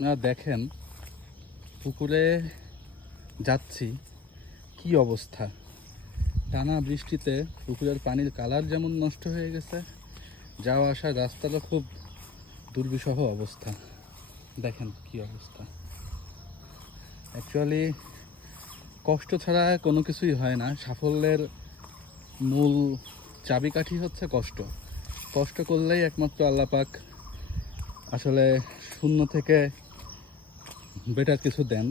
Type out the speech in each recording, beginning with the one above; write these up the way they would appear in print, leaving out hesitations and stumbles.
আপনারা দেখেন পুকুরে যাচ্ছি, কি অবস্থা! টানা বৃষ্টিতে পুকুরের পানির কালার যেমন নষ্ট হয়ে গেছে, যাওয়া আসার রাস্তারও খুব দুর্বিষহ অবস্থা। দেখেন কি অবস্থা! অ্যাকচুয়ালি কষ্ট ছাড়া কোনো কিছুই হয় না। সাফল্যের মূল চাবিকাঠি হচ্ছে কষ্ট। কষ্ট করলেই একমাত্র আল্লাহ পাক আসলে শূন্য থেকে বেটার কিছু দেন।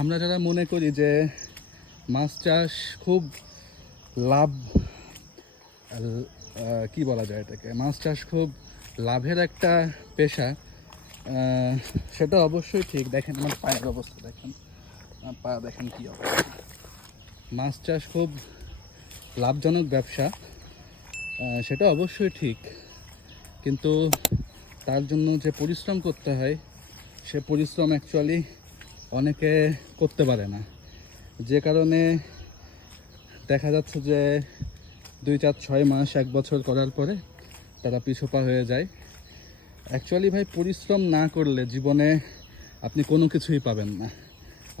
আমরা যারা মনে করি যে মাছ চাষ খুব লাভ, কি বলা যায় এটাকে, মাছ চাষ খুব লাভের একটা পেশা, সেটা অবশ্যই ঠিক। দেখেন আমার পায়ের অবস্থা, দেখেন আমার পা, দেখেন কি অবস্থা। মাছ চাষ খুব লাভজনক ব্যবসা, সেটা অবশ্যই ঠিক, কিন্তু তার জন্য যে পরিশ্রম করতে হয় সে পরিশ্রম অ্যাকচুয়ালি অনেকে করতে পারে না, যে কারণে দেখা যাচ্ছে যে 2, 4, 6 মাস 1 বছর করার পরে তারা পিছপা হয়ে যায়। অ্যাকচুয়ালি ভাই, পরিশ্রম না করলে জীবনে আপনি কোনো কিছুই পাবেন না।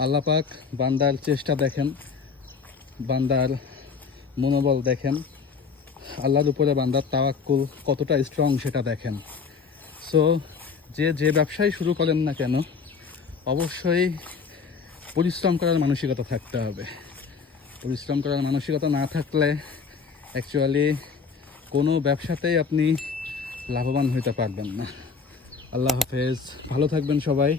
আল্লাহ পাক বান্দার চেষ্টা দেখেন, বান্দার মনোবল দেখেন, আল্লাহর উপরে বান্দার তাওয়াক্কুল কতটা স্ট্রং সেটা দেখেন। সো যে ব্যবসায় শুরু করেন না কেন, অবশ্যই পরিশ্রম করার মানসিকতা থাকতে হবে। পরিশ্রম করার মানসিকতা না থাকলে অ্যাকচুয়ালি কোনো ব্যবসাতেই আপনি লাভবান হতে পারবেন না। আল্লাহ হাফেজ, ভালো থাকবেন সবাই।